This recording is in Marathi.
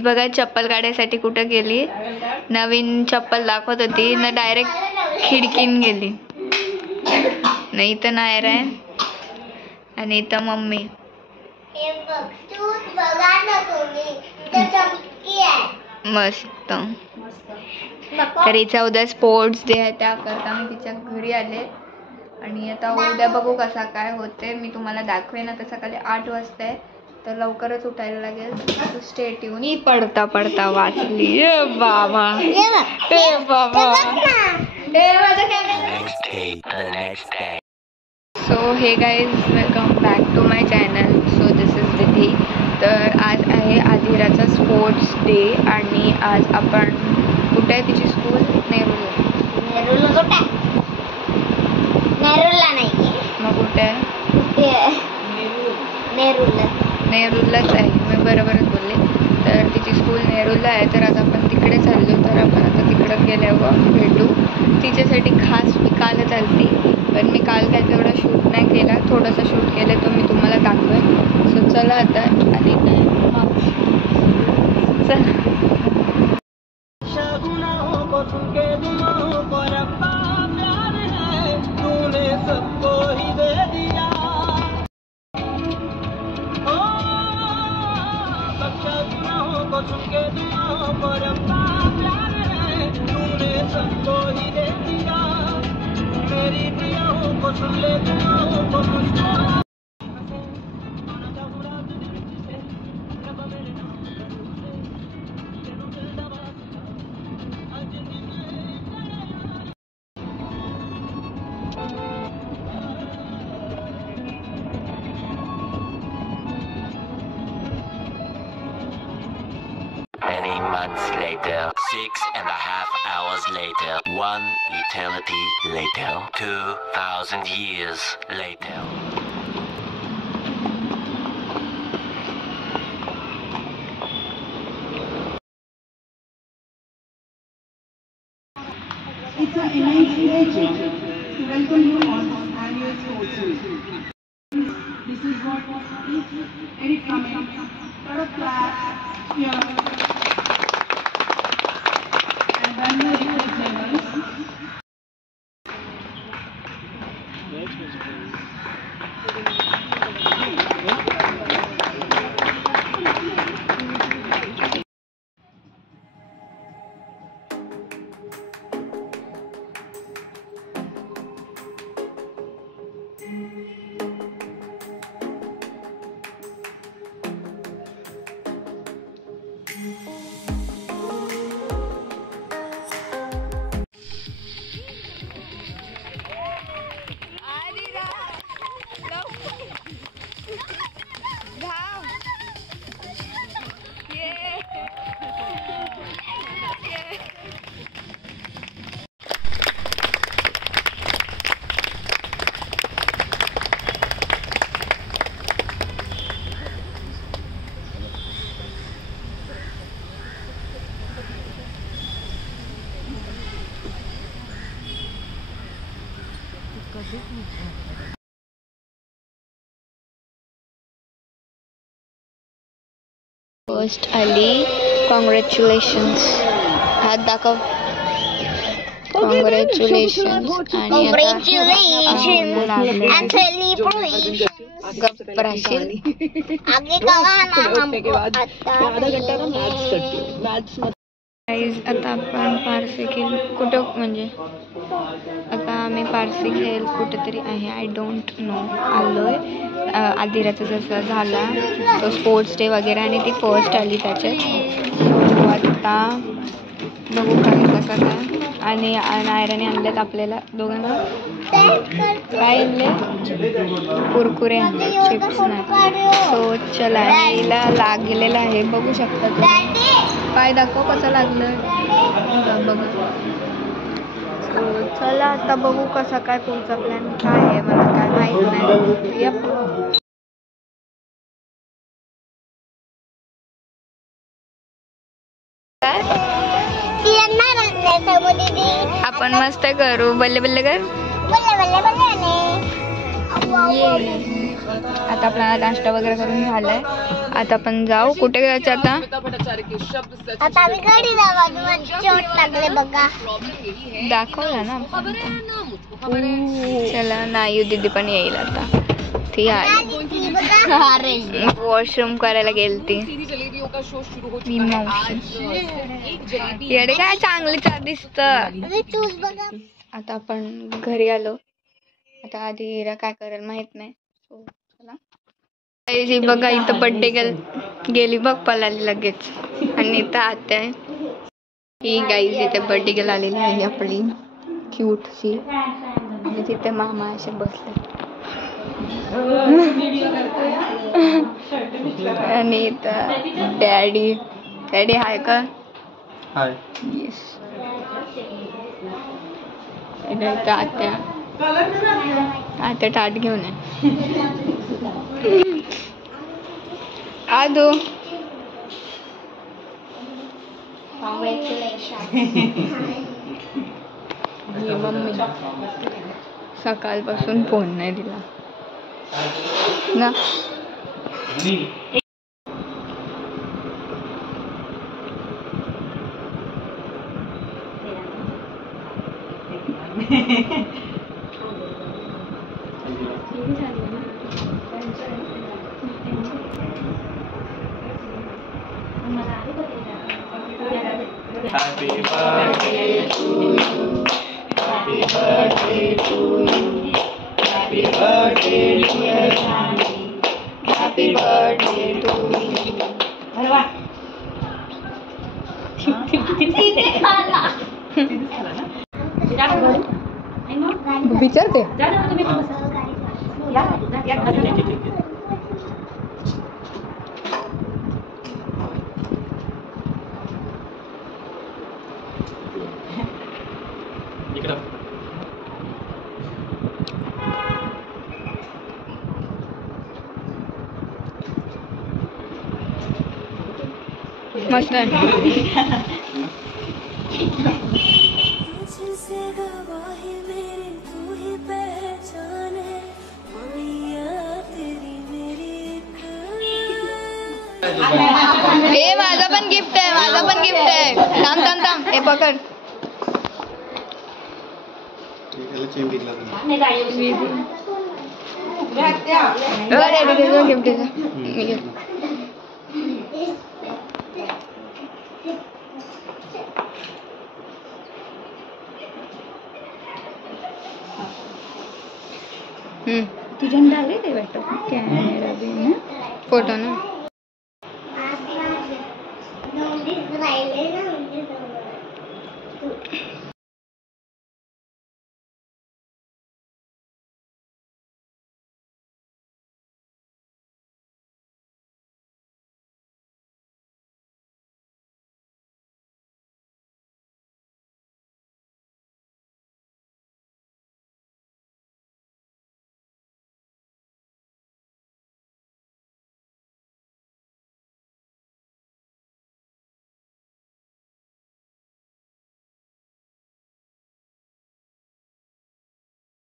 बघा चप्पल काढायसाठी कुठं गेली, नवीन चप्पल दाखवत होती ना, डायरेक्ट खिडकीन गेली. नाही इथं नायर आहे आणि इथं मम्मी. मस्त. तर हिचा उद्या स्पोर्ट्स डे आहे, त्याकरता मी तिच्या घरी आले आणि आता उद्या बघू कसा काय होते. मी तुम्हाला दाखवेन. आता सकाळी 8 वाजता आहे, तर लवकरच उठायला लागेल. स्टेट येऊन ही पडता पडता वाचली. ए बाबा, ए बाबा. So hey guys, welcome back to my channel. So this is Didi. तर आज आहे आदिराचा स्पोर्ट्स डे आणि आज आपण कुठे आहे तिची स्कूल? नेरूलला नाही, मग कुठे आहे? नेरूललाच आहे. मी बरोबरच बोलले. तर तिची स्कूल नेरूलला आहे, तर आता आपण तिकडे चाललो. तर आपण आता तिकडं गेल्यावर भेटू. तिच्यासाठी खास मी कालच आलती, पण मी काल काय तेवढा शूट नाही केला. थोडासा शूट केला तो मी तुम्हाला दाखवेन. सो चला आता. आणि चला. Many months later, 6.5 hours later, 1 eternity later, 2,000 years later. It's an immense pleasure to welcome you on this annual sports week. This is what is Eric coming, lot of class here. First आली. कॉंग्रॅच्युलेशन्स. हात दाखव. कॉंग्रॅच्युलेशन्स. आणि आता आपण पारसे खेळ कुठं, म्हणजे आता आम्ही पारसे खेळ कुठेतरी आहे, आय डोंट नो. आलोय. आदिराचा जसा झाला तो स्पोर्ट्स डे वगैरे आणि ती फर्स्ट आली त्याच्यात. आता बघू काय कसं काय. आणि नायराने आणल्यात आपल्याला दोघांना काय आणले, कुरकुरे आणले, चिप्स नाही. सो चला. हिला लागलेलं आहे, बघू शकता तुम्ही. पाय दाखव कसं लागलं बघा. सो चला आता बघू कसा काय पुढचा प्लॅन काय आहे, मला काय माहीत नाही. आपण मस्त करू. बल्ले बल्ले कर. आता आपल्याला नाश्ता वगैरे करून झालाय. आता आपण जाऊ. कुठे जायचं आता? आता आम्ही गाडी लावायची. चोट लागले बघा. दाखवला ना. चला नायू दीदी पण येईल आता. ती वॉशरूम करायला गेलती. मी मावशी येडे काय चांगली दिसत. आता आपण घरी आलो. आता आधी हिरा काय करेल माहित नाही. चला बघा इथं बर्थडे गेली बघ पळाली लगेच. आणि इथं आत्या आहे ही गाईज. इथे बर्थडे गेला आलेली आहे आपली क्यूटशी. आणि तिथे मामा असे बसले. आणि इथं डॅडी हाय का? हाय. येस. आत्या ताट घेऊन आहे. आदू मम्मी सकाळपासून फोन नाही दिला ना. Happy birthday to you. Happy birthday to you. Happy birthday dear Shani. Happy birthday to you. विचारते. मस्त आहे. माझा पण गिफ्ट आहे. थांब हे पकड. गिफ्ट तुझ्या डाले ते बेटा कॅमेरा दे ना. फोटो ना.